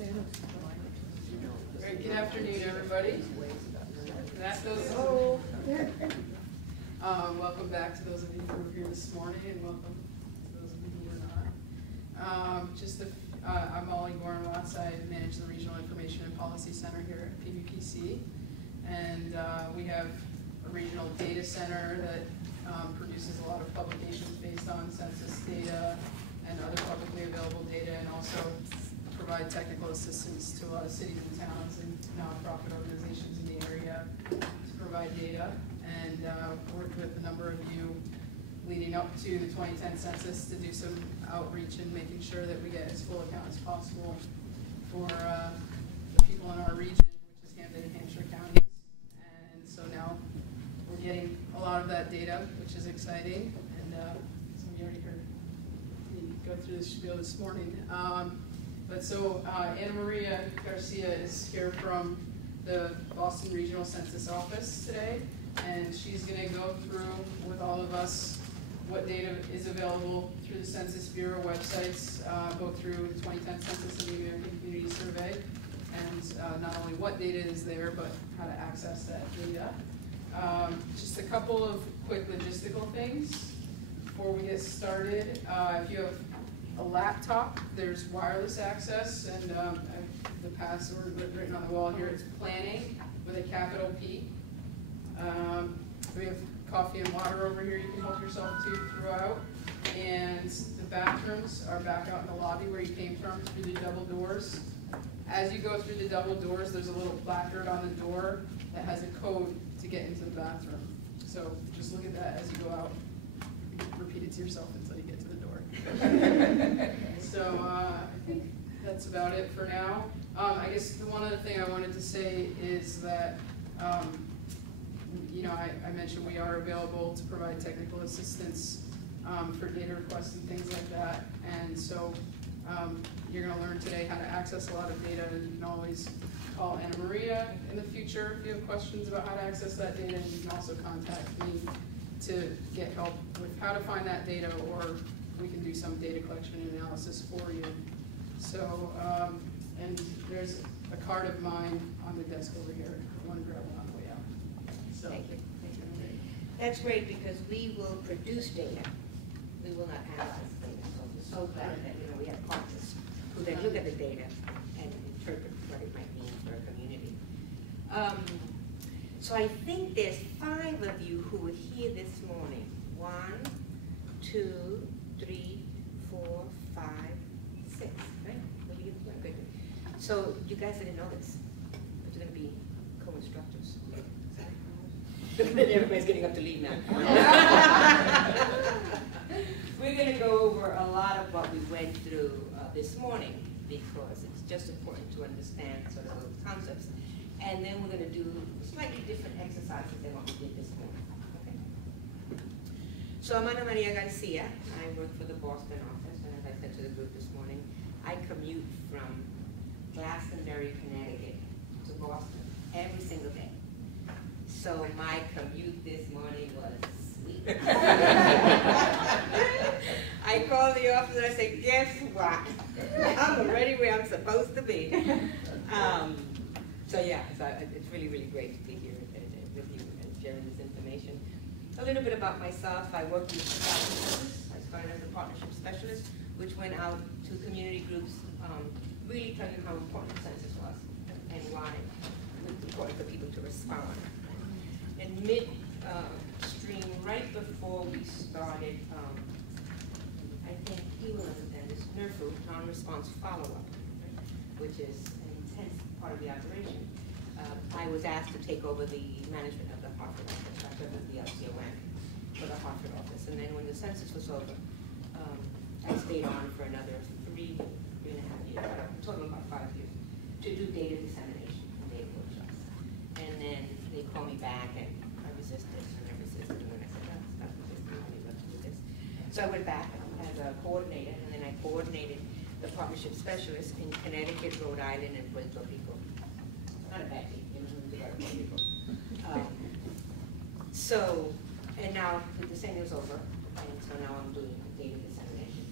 Right, good afternoon, everybody. Welcome back to those of you who were here this morning, and welcome to those of you who were not. I'm Molly Gorin-Watts. I manage the Regional Information and Policy Center here at PVPC, and we have a regional data center that produces a lot of publications based on census data and other publicly available data, and also provide technical assistance to a lot of cities and towns and nonprofit organizations in the area to provide data, and worked with a number of you leading up to the 2010 census to do some outreach and making sure that we get as full account as possible for the people in our region, which is Hampden and Hampshire counties. And so now we're getting a lot of that data, which is exciting, and some of you already heard me go through this spiel this morning. Anna Maria Garcia is here from the Boston Regional Census Office today, and she's going to go through with all of us what data is available through the Census Bureau websites, both through the 2010 Census and the American Community Survey, and not only what data is there, but how to access that data. Just a couple of quick logistical things before we get started. If you have a laptop, there's wireless access, and the password written on the wall here is planning with a capital P. We have coffee and water over here you can help yourself to throughout, and the bathrooms are back out in the lobby where you came from through the double doors. As you go through the double doors, there's a little placard on the door that has a code to get into the bathroom. So just look at that as you go out. Repeat it to yourself until you get to the door. So I think that's about it for now. I guess the one other thing I wanted to say is that I mentioned we are available to provide technical assistance for data requests and things like that. And so you're going to learn today how to access a lot of data, and you can always call Anna Maria in the future if you have questions about how to access that data, and you can also contact me to get help with how to find that data, or we can do some data collection and analysis for you. So, and there's a card of mine on the desk over here. I want to grab one on the way out. So, thank you. That's great, because we will produce data. We will not analyze data. So we're so glad that we have partners who then look at the data and interpret what it might mean for a community. So I think there's 5 of you who were here this morning. 1, 2, 3, 4, 5, 6. Right? Good. So you guys didn't know this, but you're going to be co-instructors. Everybody's getting up to leave now. We're going to go over a lot of what we went through this morning, because it's just important to understand sort of those concepts. And then we're going to do slightly different exercises than what we did this morning. Okay? So I'm Ana Maria Garcia. I work for the Boston office, and as I said to the group this morning, I commute from Glastonbury, Connecticut to Boston every single day. So my commute this morning was sweet. I called the office and I said, guess what? I'm already where I'm supposed to be. So it's really, really great to be here with you and sharing this information. A little bit about myself. I worked with Census. I started as a partnership specialist, which went out to community groups, really telling them how important census was and why it was important for people to respond. In midstream, right before we started, I think he will understand this, NRFU, non-response follow-up, which is an intense part of the operation. I was asked to take over the management of the Hartford office. I served as the LCON for the Hartford office. And then when the census was over, I stayed on for another 3.5 years, a total of about 5 years, to do data dissemination and data workshops. And then they called me back, and I resisted, and I resisted, and then I said, no, stop resisting, I need to do this. So I went back as a coordinator, and then I coordinated the partnership specialists in Connecticut, Rhode Island, and Puerto Rico. Not a bad thing, Puerto Rico. And now the same is over, and so now I'm doing data dissemination.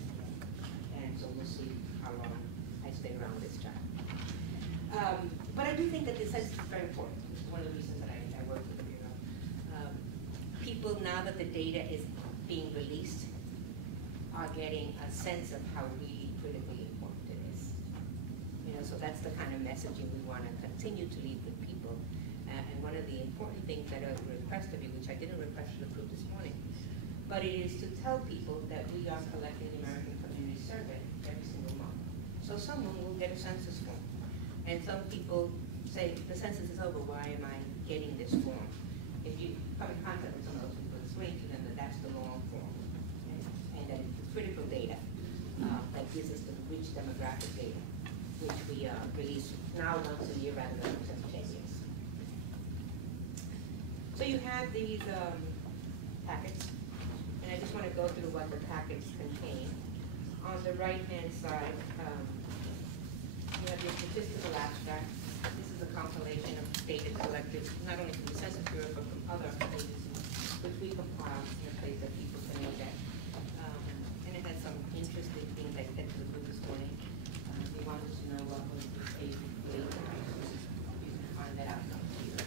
And so we'll see how long I stay around this job. But I do think that the census is very important. It's one of the reasons that I work with the Bureau. People, now that the data is being released, are getting a sense of how really critically important it is. You know, so that's the kind of messaging we want to continue to leave with people. And one of the important things that I request of you, which I didn't request to the group this morning, but it is to tell people that we are collecting the American Community Survey every single month. So someone will get a census form. And some people say, the census is over, why am I getting this form? If you come in contact with some of those people, explain to them that that's the long form. And that it's critical data that gives us the rich demographic data, which we release now once a year rather than once every 10 years. So you have these packets, and I just want to go through what the packets contain. On the right-hand side, you have the statistical abstract. This is a compilation of data collected not only from the Census Bureau, but from other agencies, which we compile in a place that people can look at. And it has some interesting things I said to the group this morning. They wanted to know what was the age of the you can find that out from here.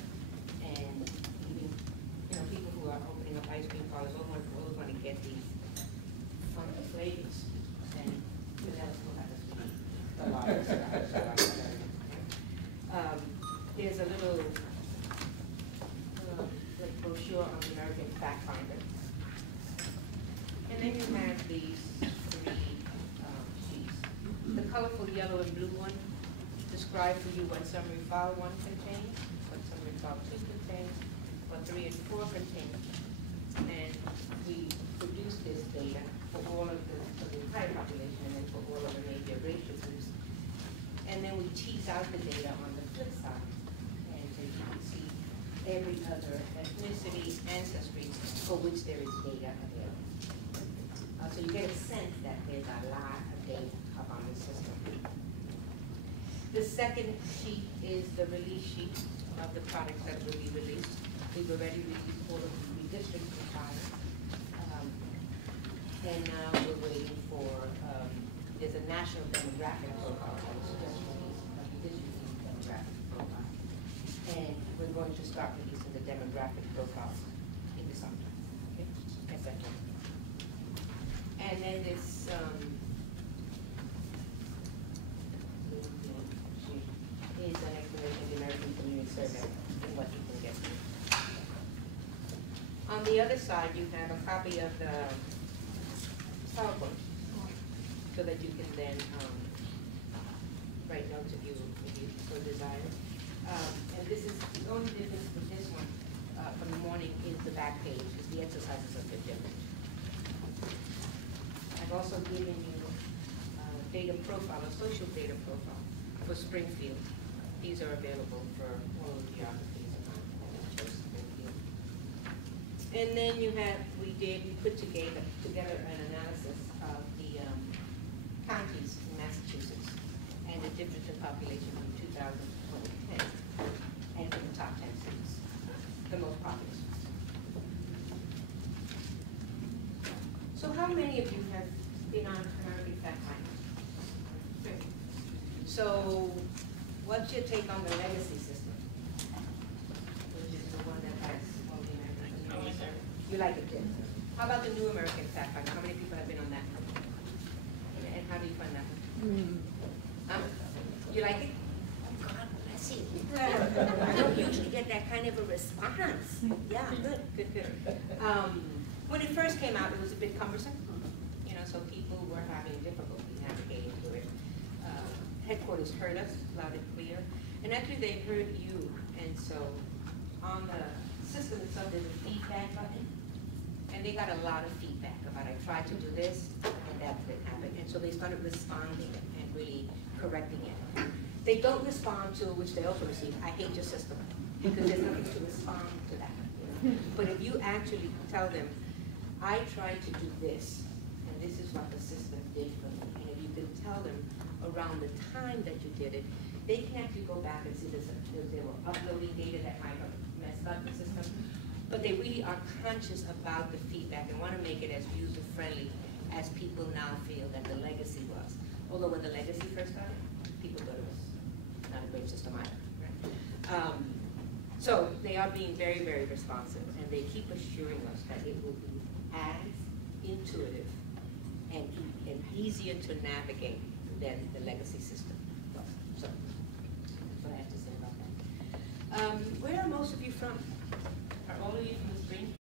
And even, you know, people who are opening up ice cream parlors always want to get these funky flavors. And that's what happens to me. A lot of stuff. There's a little like brochure on the American Fact Finder. And then you have these three sheets. The colorful yellow and blue one describe for you what summary file 1 contains, what summary file 2 contains, what 3 and 4 contain. And we produce this data for all of for the entire population and then for all of the major racial groups. And then we tease out the data on the flip side. And so you can see every other ethnicity, ancestry for which there is data available. So you get a sense that there's a lot of data up on the system. The second sheet is the release sheet of the products that will be released. We've already released all of the redistricting products. And now we're waiting for, there's a national demographic profile that was just released, a redistricting demographic profile. And we're going to start releasing the demographic profiles in the summer. Okay? Yes, I can. And then this is an explanation of the American Community Survey and what you can get. On the other side, you have a copy of the PowerPoint, so that you can then write notes if you so desire. And this is the only difference with this one from the morning is the back page, because the exercises are a bit different. I've also given you data profile, a social data profile for Springfield. These are available for all of the geographies around Springfield. And then you have, we put together an analysis of the counties in Massachusetts and the difference in population from 2000 to 2010 and from the top 10 cities, the most populous. So how many of you have been on American Fact Finder? So what's your take on the legacy system? Which is the one that has all the American Community Survey? You like it, Jim? How about the new American Fact Finder? How many people have been on that? And how do you find that one? You like it? Oh, God bless you. I don't usually get that kind of a response. Yeah, good. When it first came out, it was a bit cumbersome. You know, so people were having difficulty navigating through it. Headquarters heard us loud and clear, and actually they heard you. And so on the system itself, there's a feedback button, and they got a lot of feedback about I tried to do this, and that didn't happen. And so they started responding and really correcting it. They don't respond to, which they also receive, I hate your system, because there's nothing to respond to that. You know? But if you actually tell them, I tried to do this, and this is what the system did for me, and if you can tell them around the time that you did it, they can actually go back and see this, they were uploading data that might have messed up the system, but they really are conscious about the feedback and want to make it as user-friendly as people now feel that the legacy was. Although when the legacy first started, people thought it was not a wave system either. Right? So they are being very, very responsive, and they keep assuring us that it will be as intuitive and easier to navigate than the legacy system was. So that's what I have to say about that. Where are most of you from?